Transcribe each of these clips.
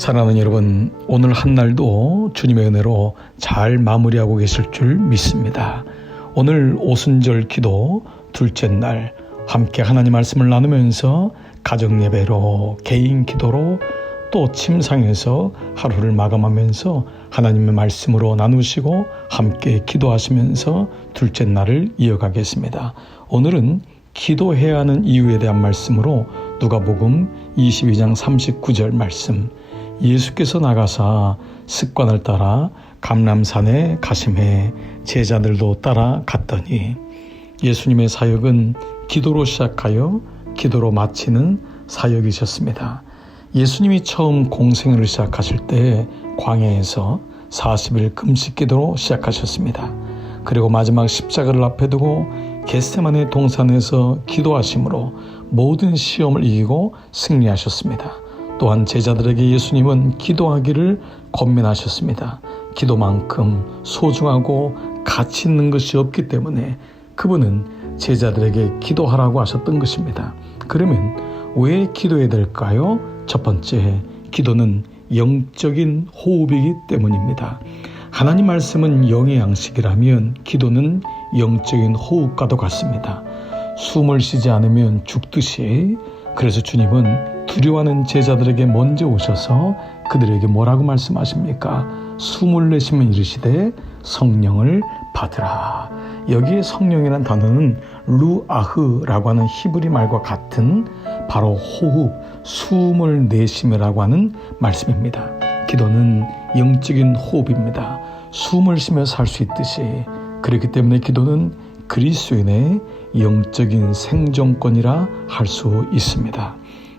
사랑하는 여러분, 오늘 한 날도 주님의 은혜로 잘 마무리하고 계실 줄 믿습니다. 오늘 오순절 기도 둘째 날 함께 하나님 말씀을 나누면서 가정 예배로, 개인 기도로, 또 침상에서 하루를 마감하면서 하나님의 말씀으로 나누시고 함께 기도하시면서 둘째 날을 이어가겠습니다. 오늘은 기도해야 하는 이유에 대한 말씀으로 누가복음 22장 39절 말씀, 예수께서 나가사 습관을 따라 감람산에 가심해 제자들도 따라 갔더니, 예수님의 사역은 기도로 시작하여 기도로 마치는 사역이셨습니다. 예수님이 처음 공생애를 시작하실 때 광야에서 40일 금식 기도로 시작하셨습니다. 그리고 마지막 십자가를 앞에 두고 겟세마네 동산에서 기도하심으로 모든 시험을 이기고 승리하셨습니다. 또한 제자들에게 예수님은 기도하기를 권면하셨습니다. 기도만큼 소중하고 가치 있는 것이 없기 때문에 그분은 제자들에게 기도하라고 하셨던 것입니다. 그러면 왜 기도해야 될까요? 첫 번째, 기도는 영적인 호흡이기 때문입니다. 하나님 말씀은 영의 양식이라면 기도는 영적인 호흡과도 같습니다. 숨을 쉬지 않으면 죽듯이, 그래서 주님은 두려워하는 제자들에게 먼저 오셔서 그들에게 뭐라고 말씀하십니까? 숨을 내쉬면 이르시되 성령을 받으라. 여기에 성령이라는 단어는 루아흐라고 하는 히브리 말과 같은 바로 호흡, 숨을 내쉬며라고 하는 말씀입니다. 기도는 영적인 호흡입니다. 숨을 쉬며 살 수 있듯이, 그렇기 때문에 기도는 그리스도인의 영적인 생존권이라 할 수 있습니다.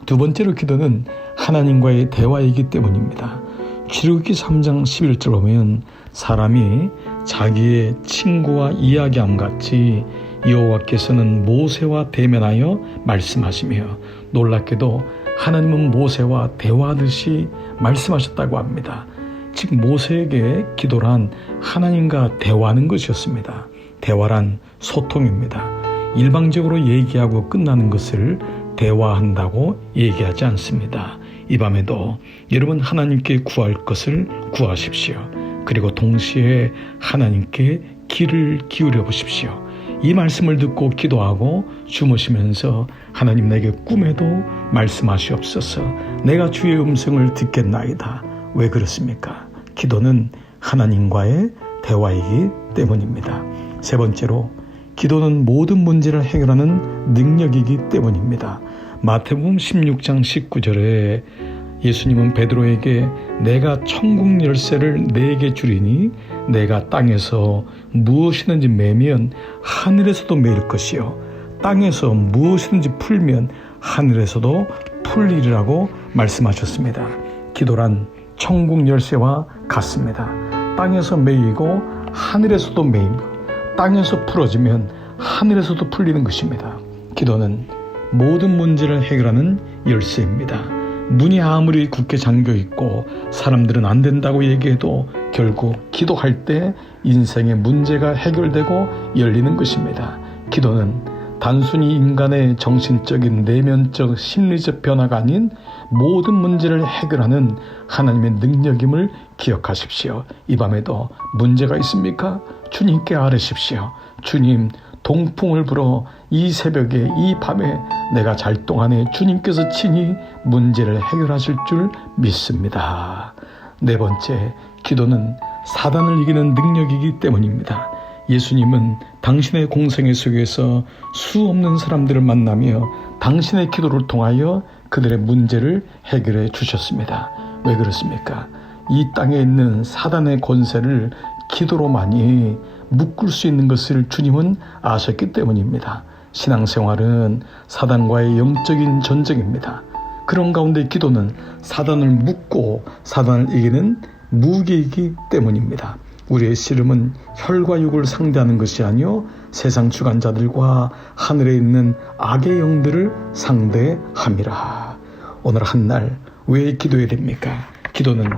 두 번째로 기도는 하나님과의 대화이기 때문입니다. 출애굽기 3장 11절 보면 사람이 자기의 친구와 이야기함 같이 여호와께서는 모세와 대면하여 말씀하시며, 놀랍게도 하나님은 모세와 대화하듯이 말씀하셨다고 합니다. 즉 모세에게 기도란 하나님과 대화하는 것이었습니다. 대화란 소통입니다. 일방적으로 얘기하고 끝나는 것을 대화한다고 얘기하지 않습니다. 이 밤에도 여러분 하나님께 구할 것을 구하십시오. 그리고 동시에 하나님께 귀를 기울여 보십시오. 이 말씀을 듣고 기도하고 주무시면서 하나님 내게 꿈에도 말씀하시옵소서. 내가 주의 음성을 듣겠나이다. 왜 그렇습니까? 기도는 하나님과의 대화이기 때문입니다. 세 번째로, 기도는 모든 문제를 해결하는 능력이기 때문입니다. 마태복음 16장 19절에 예수님은 베드로에게 내가 천국 열쇠를 네게 주리니 내가 땅에서 무엇이든지 매면 하늘에서도 매일 것이요 땅에서 무엇이든지 풀면 하늘에서도 풀리리라고 말씀하셨습니다. 기도란 천국 열쇠와 같습니다. 땅에서 매이고 하늘에서도 매이고 땅에서 풀어지면 하늘에서도 풀리는 것입니다. 기도는 모든 문제를 해결하는 열쇠입니다. 문이 아무리 굳게 잠겨 있고 사람들은 안 된다고 얘기해도 결국 기도할 때 인생의 문제가 해결되고 열리는 것입니다. 기도는 단순히 인간의 정신적인 내면적 심리적 변화가 아닌 모든 문제를 해결하는 하나님의 능력임을 기억하십시오. 이 밤에도 문제가 있습니까? 주님께 아뢰십시오. 주님, 동풍을 불어 이 새벽에 이 밤에 내가 잘 동안에 주님께서 친히 문제를 해결하실 줄 믿습니다. 네 번째, 기도는 사단을 이기는 능력이기 때문입니다. 예수님은 당신의 공생애 속에서 수 없는 사람들을 만나며 당신의 기도를 통하여 그들의 문제를 해결해 주셨습니다. 왜 그렇습니까? 이 땅에 있는 사단의 권세를 기도로만이 묶을 수 있는 것을 주님은 아셨기 때문입니다. 신앙생활은 사단과의 영적인 전쟁입니다. 그런 가운데 기도는 사단을 묶고 사단을 이기는 무기이기 때문입니다. 우리의 씨름은 혈과 육을 상대하는 것이 아니요 세상 주관자들과 하늘에 있는 악의 영들을 상대함이라. 오늘 한 날 왜 기도해야 됩니까? 기도는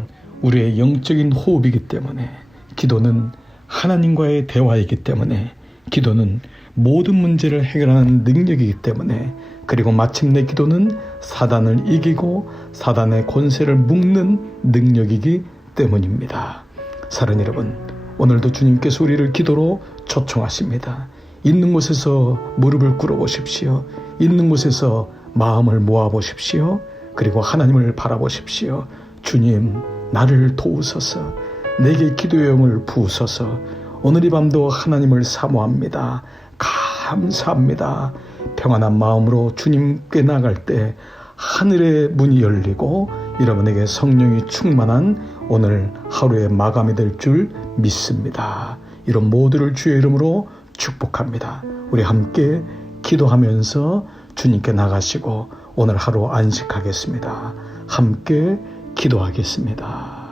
우리의 영적인 호흡이기 때문에, 기도는 하나님과의 대화이기 때문에, 기도는 모든 문제를 해결하는 능력이기 때문에, 그리고 마침내 기도는 사단을 이기고 사단의 권세를 묶는 능력이기 때문입니다. 사랑하는 여러분, 오늘도 주님께서 우리를 기도로 초청하십니다. 있는 곳에서 무릎을 꿇어 보십시오. 있는 곳에서 마음을 모아 보십시오. 그리고 하나님을 바라보십시오. 주님, 나를 도우소서. 내게 기도의 영을 부으소서. 오늘 이 밤도 하나님을 사모합니다. 감사합니다. 평안한 마음으로 주님께 나갈 때 하늘의 문이 열리고 여러분에게 성령이 충만한 오늘 하루의 마감이 될 줄 믿습니다. 이런 모두를 주의 이름으로 축복합니다. 우리 함께 기도하면서 주님께 나가시고 오늘 하루 안식하겠습니다. 함께 기도하겠습니다.